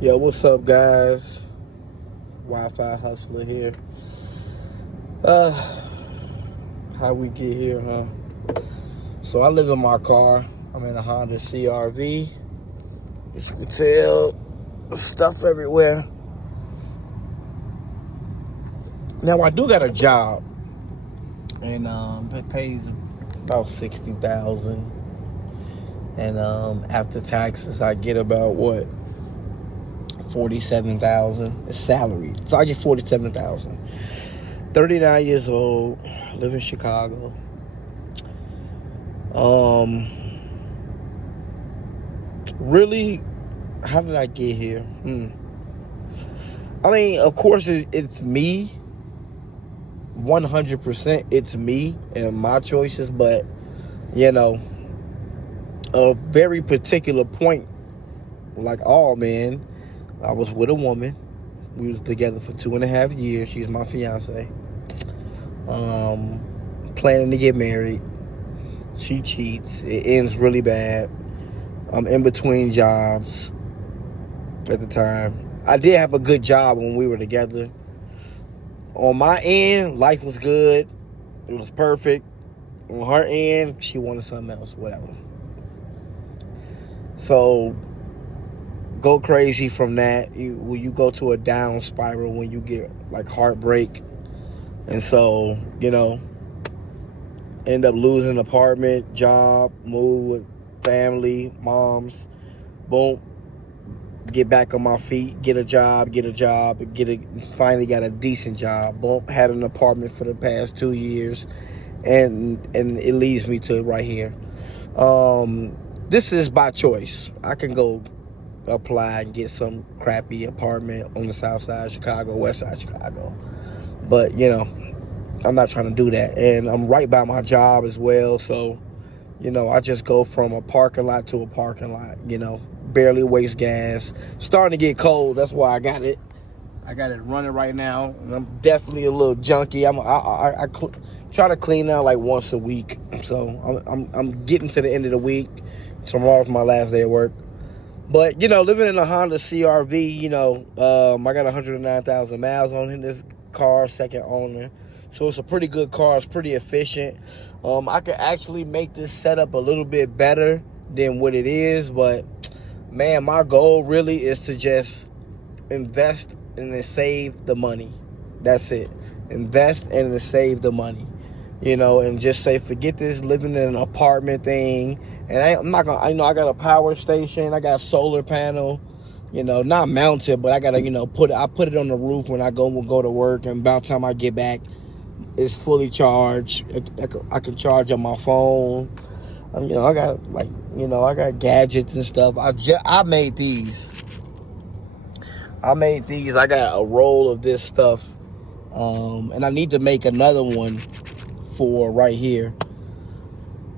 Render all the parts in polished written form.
Yo, what's up, guys? Wi-Fi hustler here. Uh, how we get here, huh? So I live in my car. I'm in a Honda CRV. As you can tell, stuff everywhere. Now I do got a job, and it pays about $60,000, and after taxes I get about what? $47,000. It's salaried, so I get $47,000. 39 years old, live in Chicago. Really, how did I get here? I mean, of course, it's me. 100%, it's me and my choices, but a very particular point, like all men, I was with a woman. We was together for 2.5 years. She's my fiance. Planning to get married. She cheats. It ends really bad. I'm in between jobs at the time. I did have a good job when we were together. On my end, life was good. It was perfect. On her end, she wanted something else, whatever. So, go crazy from that. You go to a down spiral when you get like heartbreak. And so, end up losing an apartment, job, move with family, moms, boom, get back on my feet, get a job, finally got a decent job, boom, had an apartment for the past 2 years, and it leads me to right here. This is by choice. I can go apply and get some crappy apartment on the south side of Chicago, west side of Chicago, but I'm not trying to do that, and I'm right by my job as well, so I just go from a parking lot to a parking lot, barely waste gas. Starting to get cold, that's why I got it running right now, and I'm definitely a little junky. I try to clean out like once a week, so I'm getting to the end of the week. Tomorrow's my last day of work. But, living in a Honda CRV, I got 109,000 miles on in this car, second owner. So it's a pretty good car. It's pretty efficient. I could actually make this setup a little bit better than what it is. But, man, my goal really is to just invest and then save the money. That's it. Invest and then save the money. And just say, forget this living in an apartment thing. And I'm not gonna, I got a power station, I got a solar panel, not mounted, but I gotta, I put it on the roof when I go to work, and by the time I get back, it's fully charged. I can charge on my phone. I got I got gadgets and stuff. I made these. I got a roll of this stuff, and I need to make another one for right here.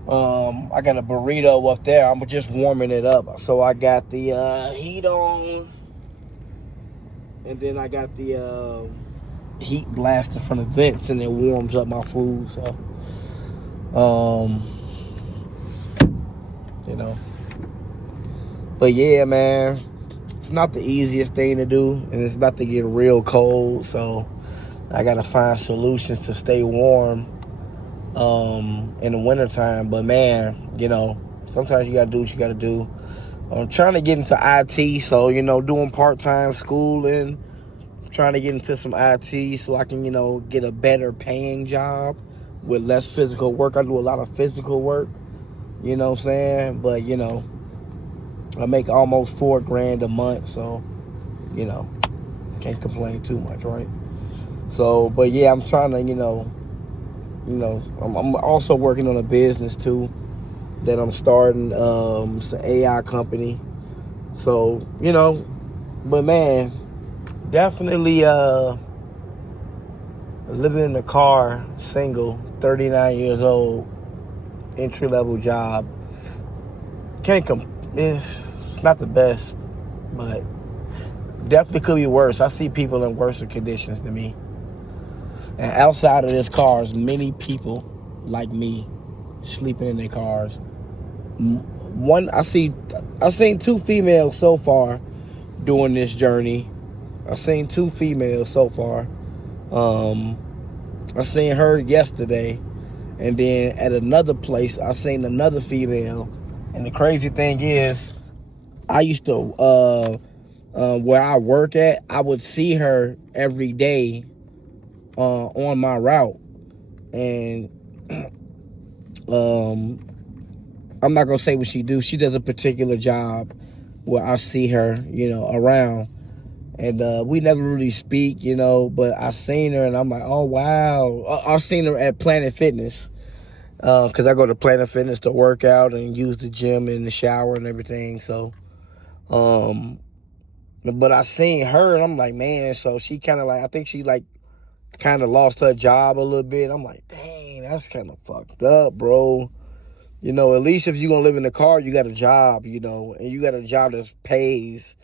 I got a burrito up there. I'm just warming it up. So I got the heat on, and then I got the heat blasted from the vents, and it warms up my food. So, but yeah, man, it's not the easiest thing to do, and it's about to get real cold. So I gotta find solutions to stay warm in the wintertime. But man, sometimes you gotta do what you gotta do. I'm trying to get into IT, so doing part-time schooling, trying to get into some IT so I can get a better paying job with less physical work. I do a lot of physical work, what I'm saying, but I make almost $4,000 a month, so can't complain too much, right? So, but yeah, I'm trying to I'm also working on a business too that I'm starting. It's an AI company. So, but man, definitely living in the car, single, 39 years old, entry-level job. It's not the best, but definitely could be worse. I see people in worse conditions than me. And outside of this car, there's many people like me sleeping in their cars. I've seen 2 females so far. doing this journey. I've seen 2 females so far. I seen her yesterday, and then at another place I seen another female. And the crazy thing is, I used to where I work at, I would see her every day on my route, and I'm not gonna say what she do. She does a particular job where I see her, around, and we never really speak, But I seen her, and I'm like, oh wow. I seen her at Planet Fitness, because I go to Planet Fitness to work out and use the gym and the shower and everything. So, but I seen her, and I'm like, man. So she kind of like, I think she like kind of lost her job a little bit. I'm like, dang, that's kind of fucked up, bro. At least if you're going to live in a car, you got a job, and you got a job that pays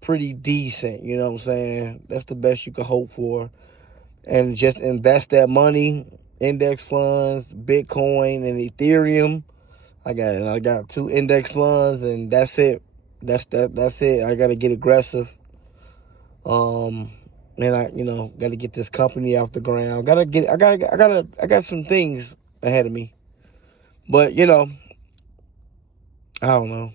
pretty decent, you know what I'm saying? That's the best you could hope for. And just invest that money, index funds, Bitcoin, and Ethereum. I got 2 index funds, and that's it. That's it. I got to get aggressive. And I, got to get this company off the ground. I got some things ahead of me. But, I don't know.